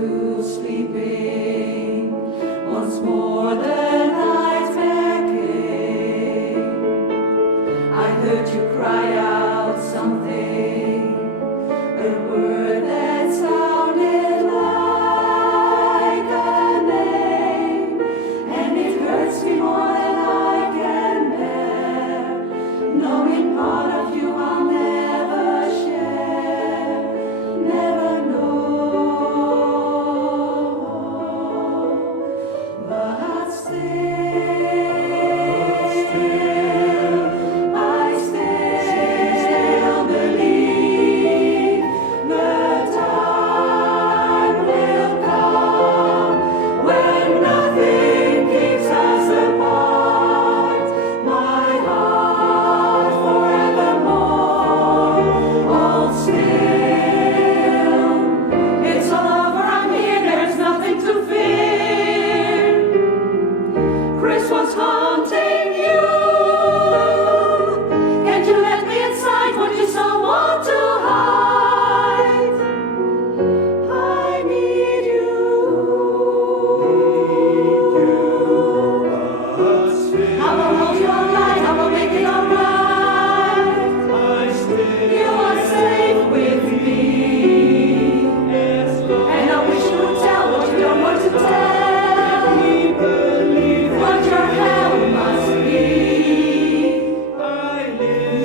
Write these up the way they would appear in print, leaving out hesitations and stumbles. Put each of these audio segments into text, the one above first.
you sleeping. Once more the nightmare came. I heard you cry out something, a word that sounded like a name, and it hurts me more than I can bear, knowing part of you I'll never share, never know. But I still believe the time will come when nothing keeps us apart. My heart forevermore holds still. It's all over, I'm here, there's nothing to fear. Chris was haunting you. Can't you let me inside what you so want to hide? I need you. I will hold you all night, I will make it alright. You are safe with me, and I wish you would tell what you don't want to tell. What your hell must be.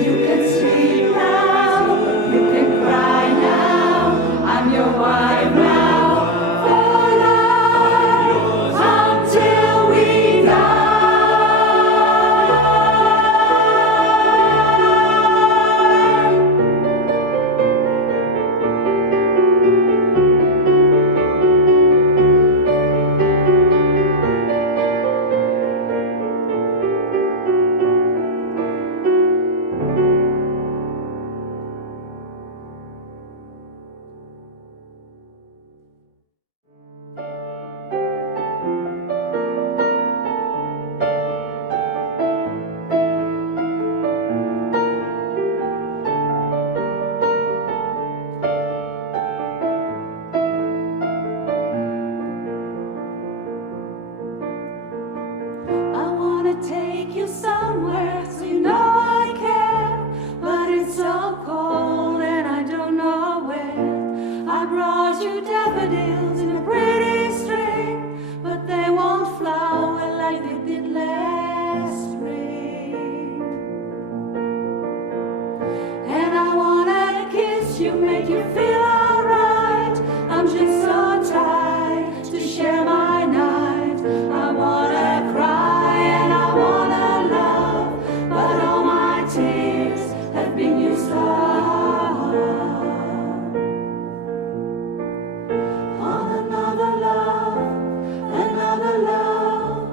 You can sleep now, you can cry now. I'm your wife now, for life, until we die. I wanna take you somewhere so you know I care, but it's so cold and I don't know where. I brought you daffodils in a pretty string, but they won't flower like they did last spring. And I wanna kiss you, make you feel alright. I'm just so tired to share my night. I wanna cry and I wanna love, but all my tears have been used up on another love, another love.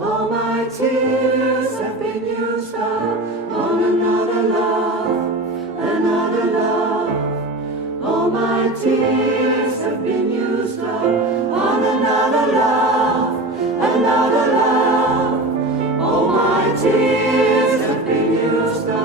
All my tears have been used up on another love, another love. All my tears have been used up on another love, another love. All my tears have been used up.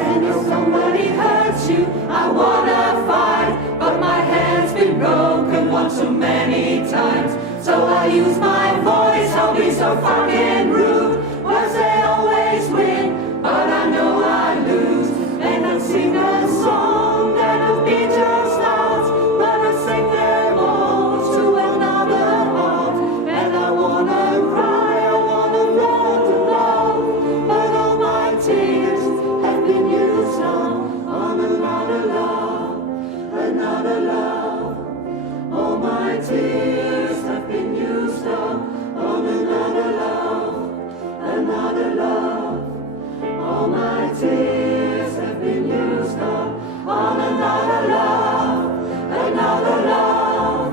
And if somebody hurts you, I wanna fight, but my hand's been broken one too many times. So I use my voice, I'll be so fucking rude. Words they always win, but I know I lose. And I sing a song that'll be just ours, but I sing them all to another heart. And I wanna cry, I wanna learn to love, but all my tears have been used on another love, another love. All my tears have been used on another love, another love. All my tears have been used on another love, another love.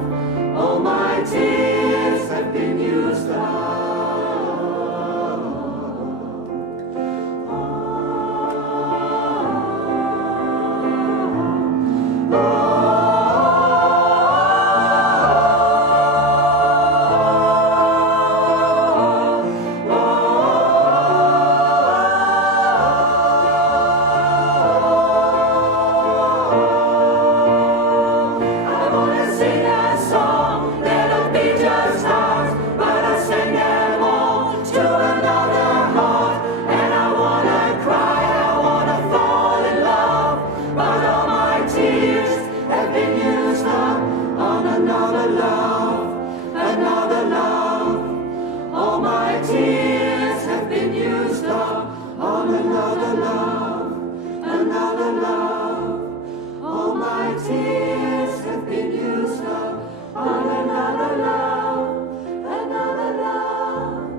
All my tears have been used up. Tears have been used up on another love, another love. All my tears have been used up on another love, another love.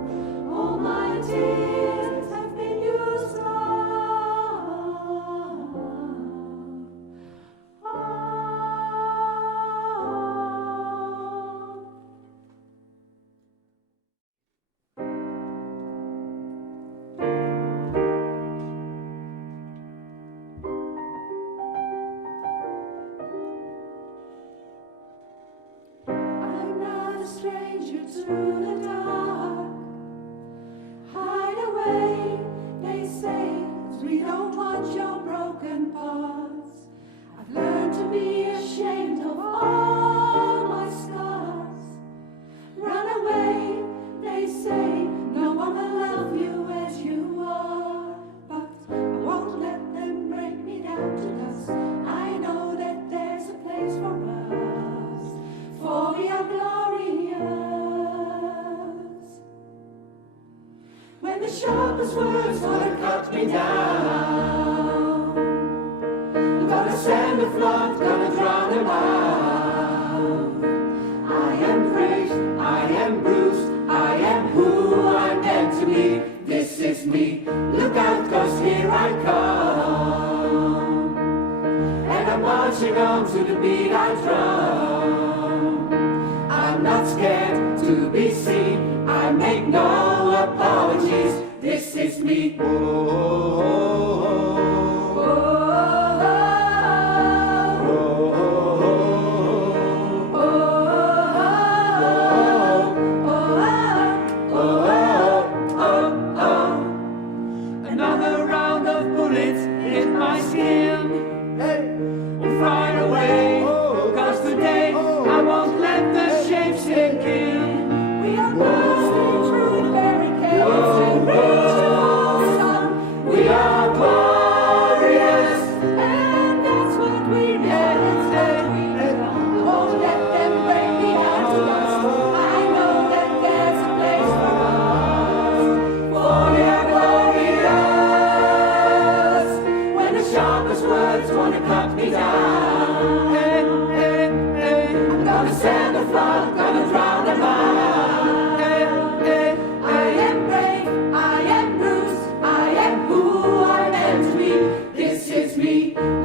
All my tears have been used up. Stranger to the dark, hide away, they say, 'cause we don't want your broken parts. I've learned to be ashamed of all my scars. Run away, they say, no one will love you as you are. But I won't let them break me down to dust. I know that there's a place for us, for we are glorious. When the sharpest words wanna cut me down, I'm gonna send a flood, gonna drown them out. I am praised, I am bruised, I am who I'm meant to be. This is me, look out, 'cause here I come. And I'm marching on to the beat I drum. I'm not scared to be seen, I make no apologies. This is me. Oh, oh, oh, oh. Another round of bullets hit my skin. We'll fire away, 'cause today I won't let the shame sink in. We are bursting through the barricades and reach the sun. We are glorious, and that's what we realize. I won't let them break me down to dust. I know that there's a place for us, for we are glorious. When the sharpest words wanna cut me down, I'm gonna send a flood, gonna drown them out.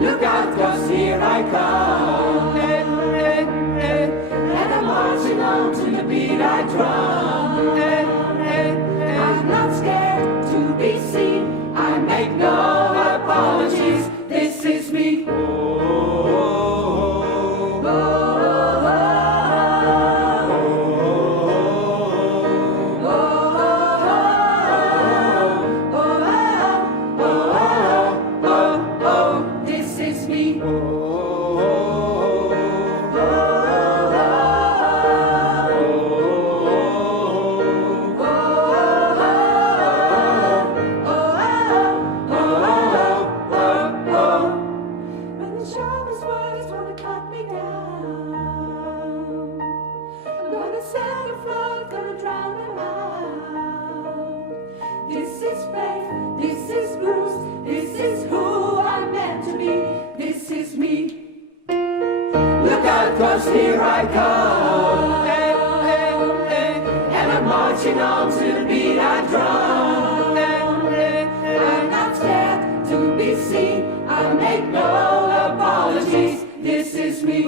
Look out, 'cause here I come. And I'm marching on to the beat I drum. I'm not scared to be seen, I make no apologies. This is me. This is faith, this is Bruce, this is who I'm meant to be. This is me. Look out, 'cause here I come. And I'm marching on to the beat I drum. I'm not scared to be seen, I make no apologies. This is me.